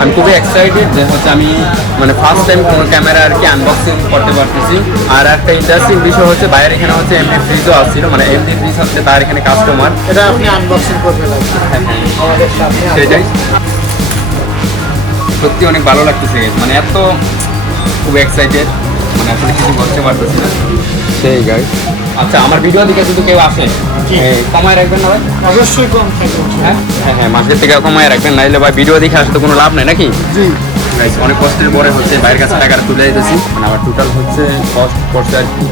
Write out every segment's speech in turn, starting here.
আমি খুবই এক্সাইটেড যে হচ্ছে আমি মানে ফার্স্ট টাইম কোনো ক্যামেরা আর কি আনবক্সিং করতে পারতেছি। আর একটা ইন্টারেস্টিং বিষয় হচ্ছে বাইরে এখানে হচ্ছে এমডি ফ্রিজও আসছিল, মানে এমডি ফ্রিজ হচ্ছে তার এখানে কাস্টমার, এটা আপনি আনবক্সিং করবেন আমাদের সামনে। সেটাই সত্যি অনেক ভালো লাগতেছে, মানে এত খুব এক্সাইটেড, মানে আসলে কিছু বলতে পারতেছি না। সেই গাইস, আচ্ছা আমার ভিডিও দিকে যদি কেউ আসে কমায় রাখবেন না ভাই? অবশ্যই কম থাকবে। হ্যাঁ হ্যাঁ হ্যাঁ, মার্কেট থেকে কমায় রাখবেন, নাইলে ভাই ভিডিও দেখে আসলে তো কোনো লাভ নেই নাকি? জি গাইস, অনেক কষ্টের পরে হচ্ছে বাইরের কাছে টাকাটা তুলে দিতেছি, মানে আমার টোটাল হচ্ছে কস্ট পড়ছে আর কি।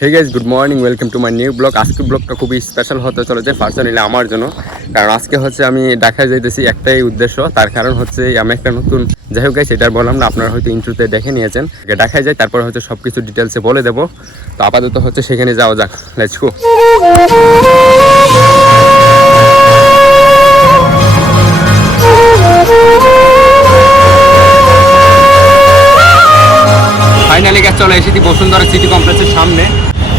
Hey guys, good morning, welcome to my new blog. আজকের ব্লগটা খুবই স্পেশাল হতে চলেছে পার্সোনালি আমার জন্য, কারণ আজকে হচ্ছে আমি ঢাকায় যাইতেছি একটাই উদ্দেশ্য। তার কারণ হচ্ছে আমি একটা নতুন, যাই হোক গাইস এটা বললাম না, আপনারা হয়তো ইন্ট্রোতে দেখে নিয়েছেন। ঢাকায় যাই, তারপর হচ্ছে সব কিছু ডিটেলসে বলে দেবো। তো আপাতত হচ্ছে সেখানে যাওয়া যাক, লেটস গো। ফাইনালি গাছ চলে এসেছি বসুন্ধরা সিটি কমপ্লেক্সের সামনে।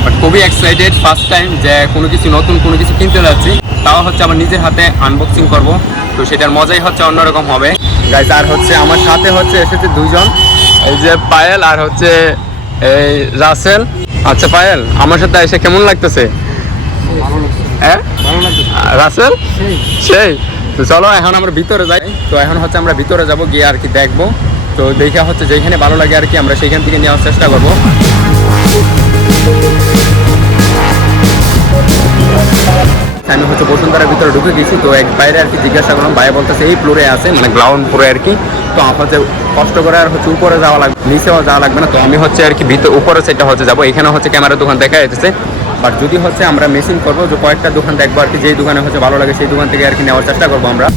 বাট খুবই এক্সাইটেড, ফার্স্ট টাইম যে কোনো কিছু নতুন কোনো কিছু কিনতে যাচ্ছি, তাও হচ্ছে আমার নিজের হাতে আনবক্সিং করব। তো সেটার মজাই হচ্ছে অন্যরকম হবে গাইস। আর হচ্ছে আমার সাথে হচ্ছে এসেছে দুইজন, এই যে পায়েল আর হচ্ছে এই রাসেল। আচ্ছা পায়েল, আমার সাথে এসে কেমন লাগতেছে? হ্যাঁ রাসেল, সেই তো চলো এখন আমরা ভিতরে যাই। তো এখন হচ্ছে আমরা ভিতরে যাব, গিয়ে আর কি দেখবো। তো দেখে হচ্ছে যেখানে ভালো লাগে আর কি আমরা সেইখান থেকে নেওয়ার চেষ্টা করবো। আমি হচ্ছে বসুন্ধরার ভিতরে ঢুকে গেছি। তো এক বাইরে আর কি জিজ্ঞাসা করলাম, বাইরে বলতেছে এই ফ্লোরে আছে, মানে গ্রাউন্ড ফ্লোরে আর কি। তো আমার হচ্ছে কষ্ট করে আর হচ্ছে উপরে যাওয়া লাগবে, নিচেও যাওয়া লাগবে না। তো আমি হচ্ছে আর কি ভিতরে উপরে সেটা হচ্ছে যাবো। এখানে হচ্ছে ক্যামেরার দোকান দেখা যাচ্ছে, বাট যদি হচ্ছে আমরা মেশিন করবো, যে কয়েকটা দোকান দেখবো আর কি, যেই দোকানে হচ্ছে ভালো লাগে সেই দোকান থেকে আর কি নেওয়ার চেষ্টা করবো আমরা।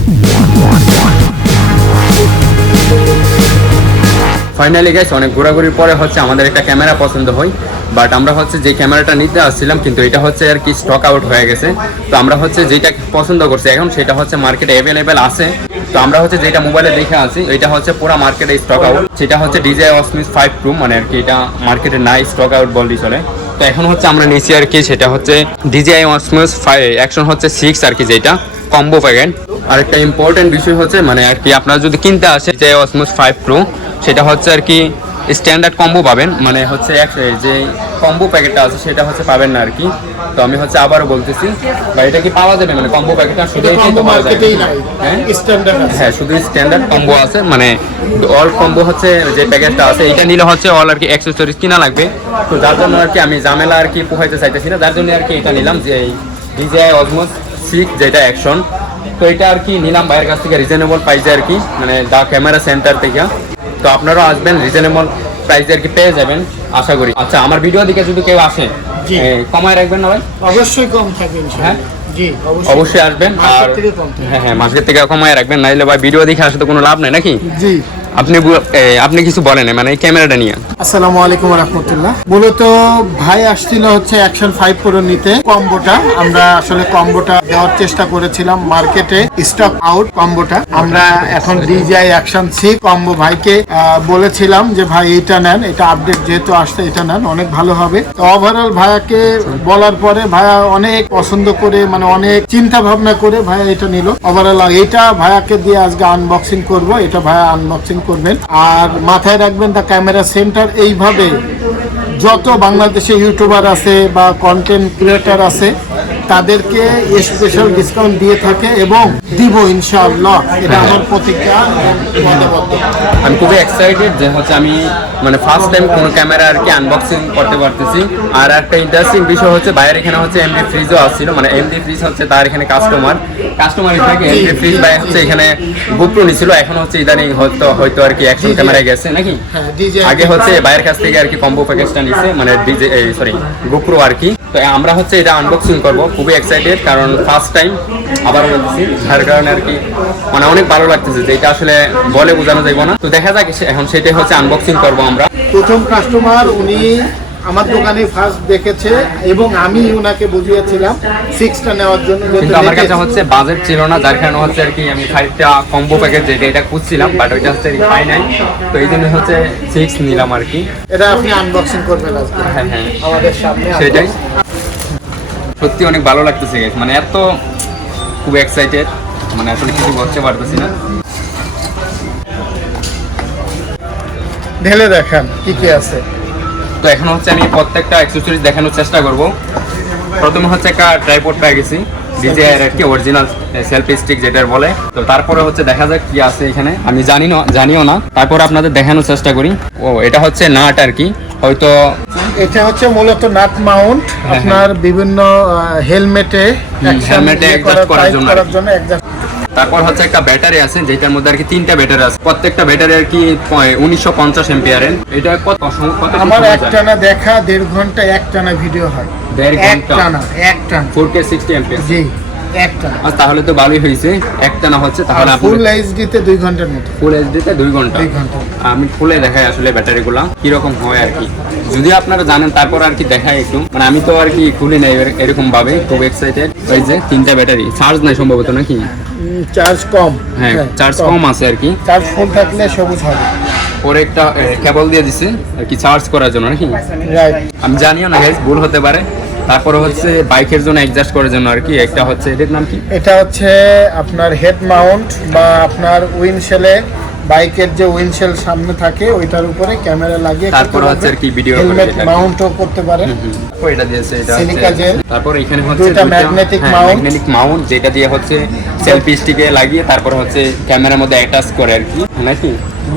ফাইনালি গাইস, অনেক ঘোরাঘুরির পরে হচ্ছে আমাদের একটা ক্যামেরা পছন্দ হয়। বাট আমরা হচ্ছে যে ক্যামেরাটা নিতে আসছিলাম, কিন্তু এটা হচ্ছে আর কি স্টক আউট হয়ে গেছে। তো আমরা হচ্ছে যেটা পছন্দ করছি এখন, সেটা হচ্ছে মার্কেটে অ্যাভেলেবেল আছে। তো আমরা হচ্ছে যেটা মোবাইলে দেখে আছি, এটা হচ্ছে পুরো মার্কেটে স্টক আউট। সেটা হচ্ছে DJI Osmo 5 Pro, মানে আর কি এটা মার্কেটে নাই, স্টক আউট বললেই চলে। তো এখন হচ্ছে আমরা নিচ্ছি আর কি, সেটা হচ্ছে DJI Osmo 5 অ্যাকশন হচ্ছে 6 আর কি, যেটা কম্বো প্যাকেট। আর একটা ইম্পর্টেন্ট বিষয় হচ্ছে মানে আর কি আপনারা যদি কিনতে আসে DJI Osmo 5 Pro, সেটা হচ্ছে আর কি স্ট্যান্ডার্ড কম্বো পাবেন, মানে হচ্ছে যে কম্বো প্যাকেটটা আছে সেটা হচ্ছে পাবেন না আর কি। তো আমি হচ্ছে আবারও বলতেছি, বা এটা কি পাওয়া যাবে, মানে কম্বো প্যাকেটটা শুধু এটাই তো পাওয়া যায়? হ্যাঁ শুধু স্ট্যান্ডার্ড কম্বো আছে, মানে অল কম্বো হচ্ছে যে প্যাকেটটা আছে, এটা নিলে হচ্ছে অল আর কি অ্যাক্সেসরিজ কিনা লাগবে। তো যার জন্য আর কি আমি ঝামেলা আর কি পোহাইতে চাইতেছি না, যার জন্য আর কি এটা নিলাম, যে এই DJI Osmo 6 যেটা অ্যাকশন। তো এটা আর কি নিলাম বাইরের কাছ থেকে রিজনেবল প্রাইসে আর কি, মানে দা ক্যামেরা সেন্টার থেকে। তো আপনারাও আসবেন, রিজনেবল প্রাইসে আর কি পেয়ে যাবেন আশা করি। আচ্ছা আমার ভিডিও দিকে যদি কেউ আসে কমায় রাখবেন না ভাই? অবশ্যই কম থাকবে। হ্যাঁ জি অবশ্যই আসবেন। আর হ্যাঁ হ্যাঁ, মার্কেট থেকে কমায় রাখবেন, নাইলে ভাই ভিডিও দেখে আসলে তো কোনো লাভ নেই নাকি? জি আপনি কিছু বলেন মানে এই ক্যামেরাটা নিয়ে। আসসালামু আলাইকুম রাহমাতুল্লাহ। মূলত ভাই আসছিল হচ্ছে অ্যাকশন 5 Pro নিতে, কম্বোটা। আমরা আসলে কম্বোটা দেওয়ার চেষ্টা করেছিলাম, মার্কেটে স্টক আউট কম্বোটা। আমরা এখন DJI অ্যাকশন 6 কম্বো ভাইকে বলেছিলাম যে ভাই এটা নেন, এটা আপডেট যেহেতু আসছে এটা নেন, অনেক ভালো হবে। তো ওভারঅল ভাইয়াকে বলার পরে ভাইয়া অনেক পছন্দ করে, মানে অনেক চিন্তা ভাবনা করে ভাইয়া এটা নিল। ওভারঅল এটা ভাইয়াকে দিয়ে আজকে আনবক্সিং করব, এটা ভাইয়া আনবক্সিং করবেন। আর মাথায় রাখবেন দা ক্যামেরা সেন্টার এইভাবে যত বাংলাদেশে ইউটিউবার আছে বা কন্টেন্ট ক্রিয়েটার আছে তাদেরকে স্পেশাল ডিসকাউন্ট দিয়ে থাকে এবং দিব ইনশাআল্লাহ, এটা আমার প্রতিজ্ঞা। আমি খুবই এক্সাইটেড যে হচ্ছে আমি মানে ফার্স্ট টাইম কোনো ক্যামেরা আর কি আনবক্সিং করতে পারতেছি। আর একটা ইন্টারেস্টিং বিষয় হচ্ছে বাইরে এখানে হচ্ছে এমডি ফ্রিজও আসছিল, মানে এমডি ফ্রিজ হচ্ছে তার এখানে কাস্টমার থাকে এমডি ফ্রিজ ভাই হচ্ছে এখানে GoPro নিছিল, এখন হচ্ছে ইদানিং হয়তো আর কি অ্যাকশন ক্যামেরা গেছে নাকি। আগে হচ্ছে বাইরের কাছ থেকে আর কি কম্বো প্যাকেজটা নিচ্ছে, মানে GoPro আর কি। তো আমরা হচ্ছে এটা আনবক্সিং করব, খুবই এক্সাইটেড, কারণ ফার্স্ট টাইম আবার বলতেছি, যার কারণে আর কি মানে অনেক ভালো লাগতেছে, যে এটা আসলে বলে বোঝানো যাইব না। তো দেখা যাক এখন সেটাই হচ্ছে আনবক্সিং করব আমরা। প্রথম কাস্টমার উনি আমার দোকানে ফার্স্ট দেখেছে এবং আমি ওনাকে বুঝিয়েছিলাম 6টা নেওয়ার জন্য, কিন্তু আমার কাছে হচ্ছে বাজেট ছিল না, যার কারণে হচ্ছে আর কি আমি 5টা কম্বো প্যাকেজ এটা খুঁজছিলাম, বাট ওইটা হচ্ছে পাই নাই। তো এই জন্য হচ্ছে 6 নিলাম আর কি। এটা আপনি আনবক্সিং করবেন আজকে? হ্যাঁ হ্যাঁ আমাদের সামনে। সেটাই সত্যি অনেক ভালো লাগতেছে, মানে এত খুব এক্সাইটেড। মানে আসলে কিছু করতে পারতেছি না। ঢেলে দেখান কি কি আছে। তো এখন হচ্ছে আমি প্রত্যেকটা অ্যাক্সেসরিজ দেখানোর চেষ্টা করব। প্রথমে হচ্ছে একটা ট্রাইপড পেয়ে গেছি, DJI এর কি অরিজিনাল সেলফি স্টিক যেটার বলে। তো তারপরে হচ্ছে দেখা যাক কি আছে এখানে, আমি জানিও না, তারপরে আপনাদের দেখানোর চেষ্টা করি। ও এটা হচ্ছে নাট আর কি, হয়তো এটা হচ্ছে মূলত নাট মাউন্ট, আপনার বিভিন্ন হেলমেটে adjust করার জন্য আর কি। adjust। তারপর হচ্ছে একটা ব্যাটারি আছে, যেটার মধ্যে আর কি 3টা ব্যাটারি আছে, প্রত্যেকটা ব্যাটারি আর কি 1950 এম্পিয়ারের। এটা কত আমার একটানা দেখা 1.5 ঘন্টা একটানা ভিডিও হয়, 1.5 ঘন্টা একটানা 4K 60 এম্পিয়ার। জি একটানা। তাহলে তো ভালোই হয়েছে, একটানা হচ্ছে। তাহলে আপনি ফুল এইচডি তে 2 ঘন্টার মতো। ফুল এইচডি তে 2 ঘন্টা। 2 ঘন্টা আমি খুলে দেখাই আসলে ব্যাটারিগুলো কিরকম হয় আর কি, যদি আপনারা জানেন তারপর আর কি দেখাই একটু। মানে আমি তো আর কি খুলি নাই এরকম ভাবে, খুব এক্সাইটেড। ওই যে 3টা ব্যাটারি, চার্জ নাই সম্ভবত নাকি? চার্জ কম, হ্যাঁ চার্জ কম আছে আর কি। চার্জ ফুল থাকলে সবুজ হবে। পরে একটা কেবল দিয়ে দিছে আর কি চার্জ করার জন্য নাকি, রাইট। আমি জানিও না গাইস, ভুল হতে পারে। তারপরে হচ্ছে বাইকের জন্য অ্যাডজাস্ট করার জন্য আর কি একটা হচ্ছে, এটার নাম কি? এটা হচ্ছে আপনার হেড মাউন্ট, বা আপনার উইন্ডশেলে, বাইকের যে উইন্ডশেল সামনে থাকে ওইটার উপরে ক্যামেরা লাগিয়ে তারপর হচ্ছে আর কি ভিডিও হেলমেট মাউন্টও করতে পারেন। এটা দিয়েছে, এটা সিলিকা জেল। তারপর এখানে হচ্ছে দুইটা ম্যাগনেটিক মাউন্ট, ম্যাগনেটিক মাউন্ট, যেটা দিয়ে হচ্ছে সেলফি স্টিকে লাগিয়ে তারপর হচ্ছে ক্যামেরার মধ্যে অ্যাটাচ করে আর কি, নাকি?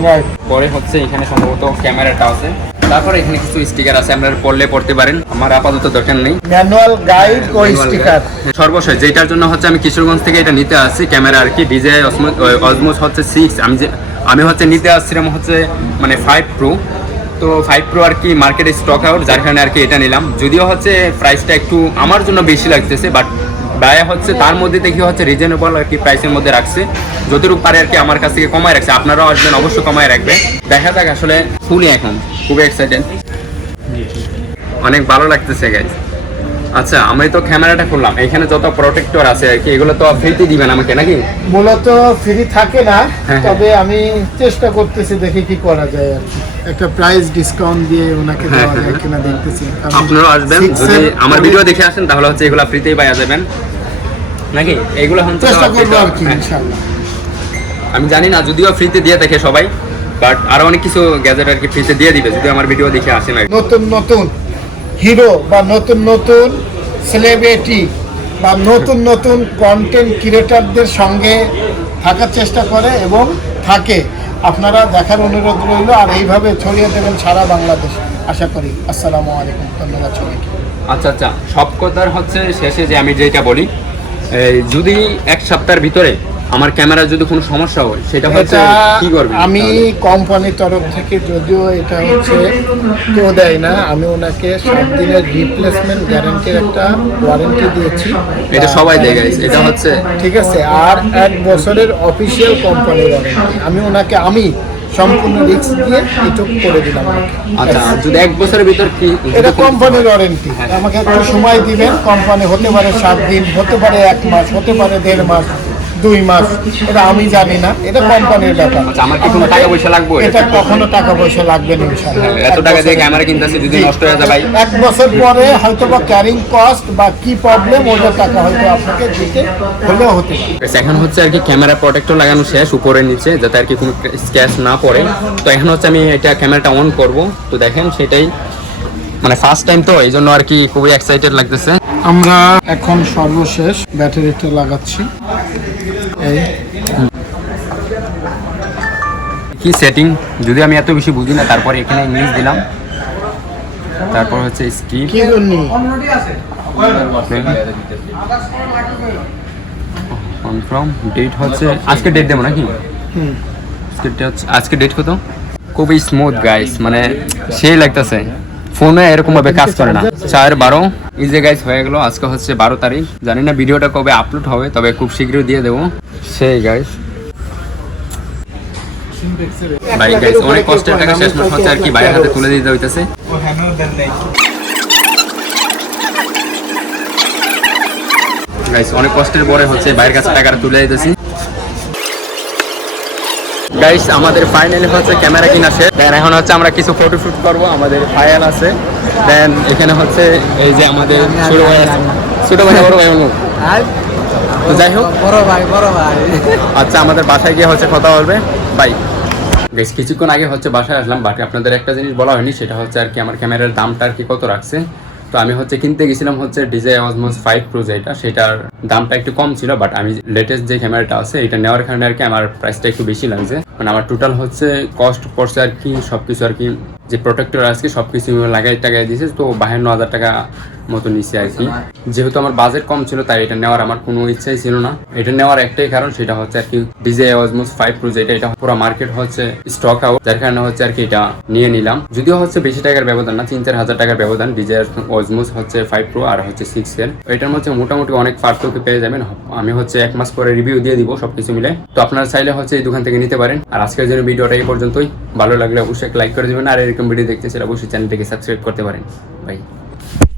রাইট। পরে হচ্ছে এখানে সম্ভবত ক্যামেরাটা আছে। তারপর এখানে কিছু স্টিকার আছে, আপনারা পড়তে পারেন, আমার আপাতত দরকার নেই। ম্যানুয়াল গাইড ও স্টিকার। সর্বশেষ যেটার জন্য হচ্ছে আমি কিশোরগঞ্জ থেকে এটা নিতে আসছি, ক্যামেরা আর কি, DJI Osmo হচ্ছে 6। আমি হচ্ছে নিতে আসছিলাম হচ্ছে মানে 5 Pro। তো 5 Pro আর কি মার্কেটে স্টক আউট, যার কারণে আর কি এটা নিলাম। যদিও হচ্ছে প্রাইসটা একটু আমার জন্য বেশি লাগতেছে, বাট ব্যয় হচ্ছে তার মধ্যে দেখি হচ্ছে রিজনেবল আর কি প্রাইসের মধ্যে রাখছে, যতটুকু পারে আর কি আমার কাছ থেকে কমায় রাখছে। আপনারাও আসবেন, অবশ্যই কমায় রাখবে। দেখা যাক, আসলে ফুলই এখন খুবই এক্সাইটেড, অনেক ভালো লাগতেছে গাইজ। আচ্ছা, আমি তো ক্যামেরাটা খুললাম, এখানে যত প্রোটেক্টর আছে আর কি, এগুলো তো ফ্রিতে দিবেন আমাকে নাকি? মূলত ফ্রি থাকে না, হ্যাঁ। তবে আমি চেষ্টা করতেছি, দেখি কি করা যায় আর কি। একটা প্রাইস ডিসকাউন্ট দিয়ে ওনাকে দেওয়া যায় কিনা দেখতেছি। আপনারাও আসবেন, যদি আমার ভিডিও দেখে আসেন তাহলে হচ্ছে এগুলো ফ্রিতেই পাওয়া যাবেন নাকি? এগুলো হচ্ছে চেষ্টা করবো আর কি ইনশাআল্লাহ। আমি জানি না, যদিও ফ্রিতে দিয়ে দেখে সবাই, বাট আরো অনেক কিছু গ্যাজেট আর কি ফ্রিতে দিয়ে দিবে যদি আমার ভিডিও দেখে আসেন আর কি। নতুন নতুন হিরো বা নতুন নতুন সেলিব্রিটি বা নতুন নতুন কন্টেন্ট ক্রিয়েটরদের সঙ্গে থাকার চেষ্টা করে এবং থাকে। আপনারা দেখার অনুরোধ রইল, আর এইভাবে ছড়িয়ে দেবেন সারা বাংলাদেশ আশা করি। আসসালামু আলাইকুম, ধন্যবাদ সবাইকে। আচ্ছা, সব কথার হচ্ছে শেষে যে আমি যেটা বলি, যদি 1 সপ্তাহের ভিতরে আমার ক্যামেরা যদি কোনো সমস্যা হয়, সেটা হচ্ছে কি করবেন? আমি কোম্পানির তরফ থেকে, যদিও এটা হচ্ছে কেউ দেয় না, আমি ওনাকে 7 দিনের রিপ্লেসমেন্ট গ্যারান্টির একটা ওয়ারেন্টি দিয়েছি। এটা সবাই দেয় গাইস, এটা হচ্ছে ঠিক আছে। আর 1 বছরের অফিসিয়াল কোম্পানির ওয়ারেন্টি আমি ওনাকে সম্পূর্ণ রিস্ক দিয়ে এটুক করে দিলাম। আচ্ছা, যদি 1 বছরের ভিতর কি, এটা কোম্পানির ওয়ারেন্টি, আমাকে একটু সময় দিবেন। কোম্পানি হতে পারে 7 দিন, হতে পারে 1 মাস, হতে পারে 1.5 মাস, 2 মাস, এটা আমি জানি না, এটা কোম্পানির ব্যাপার। আচ্ছা, আমার কি কোনো টাকা পয়সা লাগবে? এটা কখনো টাকা পয়সা লাগবে না ইনশাআল্লাহ। এত টাকা দিয়ে ক্যামেরা কিনতেছি, যদি নষ্ট হয়ে যায় ভাই? 1 বছর পরে হয়তো বা ক্যারিং কস্ট বা কি প্রবলেম, ওটা টাকা হয়তো আপনাকে দিতে হলেও হতে পারে। এখন হচ্ছে আর কি ক্যামেরা প্রোটেক্টর লাগানো শেষ উপরে নিচে, যাতে আর কি কোনো স্ক্র্যাচ না পড়ে। তো এখন হচ্ছে আমি এটা ক্যামেরাটা অন করব। তো দেখেন, সেটাই মানে ফার্স্ট টাইম, তো এই জন্য আর কি খুবই এক্সাইটেড লাগতেছে। আমরা এখন সর্বশেষ ব্যাটারিটা লাগাচ্ছি। এই কি সেটিং, যদি আমি এত বেশি বুঝি না, তারপরে এখানে ইংলিশ দিলাম, তারপর হচ্ছে স্কিপ, কি জন্য কনফার্ম ডেট হচ্ছে আজকে ডেট দেবো নাকি? আজকে ডেট কত? খুবই স্মুথ গাইস, মানে সেই লাগতেছে, ফোনে এরকম ভাবে কাজ করে না। 4/12 ইজি গাইস হয়ে গেল। আজকে হচ্ছে 12 তারিখ, জানি না ভিডিওটা কবে আপলোড হবে, তবে খুব শীঘ্রই দিয়ে দেবো। সেই গাইস, ভাই গাইস অনেক কষ্টের টাকা শেষ মাস হচ্ছে আর কি বাইরের হাতে তুলে দিতে হইতেছে। গাইস অনেক কষ্টের পরে হচ্ছে বাইরের কাছে টাকাটা তুলে দিতেছি। গাইস আমাদের ফাইনালি হচ্ছে ক্যামেরা কিনা শেষ। দেন এখন হচ্ছে আমরা কিছু ফটো শুট করবো, আমাদের ফাইল আছে। দেন এখানে হচ্ছে এই যে আমাদের ছোট ভাই আছে, ছোট ভাই বড় ভাই অনু, তো যাই হোক, বড় ভাই আচ্ছা আমাদের বাসায় গিয়ে হচ্ছে কথা বলবে, বাই। বেশ কিছুক্ষণ আগে হচ্ছে বাসায় আসলাম, বাট আপনাদের একটা জিনিস বলা হয়নি, সেটা হচ্ছে আর কি আমার ক্যামেরার দামটা আর কি কত রাখছে। তো আমি হচ্ছে কিনতে গেছিলাম হচ্ছে DJI Osmo 5 Pro যেটা, সেটার দামটা একটু কম ছিল, বাট আমি লেটেস্ট যে ক্যামেরাটা আছে এটা নেওয়ার কারণে আর কি আমার প্রাইসটা একটু বেশি লাগছে। মানে আমার টোটাল হচ্ছে কস্ট পড়ছে আর কি সবকিছু আর কি, যে প্রোটেক্টর আছে সবকিছু লাগাই টাগাই দিয়েছে, তো 52,000 টাকা মতো নিচে আর কি। যেহেতু আমার বাজেট কম ছিল তাই এটা নেওয়ার আমার কোনো ইচ্ছাই ছিল না। এটা নেওয়ার একটাই কারণ, সেটা হচ্ছে আর কি DJI Osmo 5 Pro যেটা, এটা পুরো মার্কেট হচ্ছে স্টক আউট, যার কারণে হচ্ছে আর কি এটা নিয়ে নিলাম। যদিও হচ্ছে বেশি টাকার ব্যবধান না, 3-4 হাজার টাকার ব্যবধান DJI Osmo হচ্ছে 5 Pro আর হচ্ছে 6 এর। এটার মধ্যে মোটামুটি অনেক পার্থক্য পেয়ে যাবেন। আমি হচ্ছে 1 মাস পরে রিভিউ দিয়ে দিব সবকিছু মিলে, তো আপনারা চাইলে হচ্ছে এই দোকান থেকে নিতে পারেন। আর আজকের জন্য ভিডিওটা এই পর্যন্তই। ভালো লাগলে অবশ্যই লাইক করে দেবেন, আর এরকম ভিডিও দেখতে চাইলে অবশ্যই চ্যানেলটিকে সাবস্ক্রাইব করতে পারেন। বাই।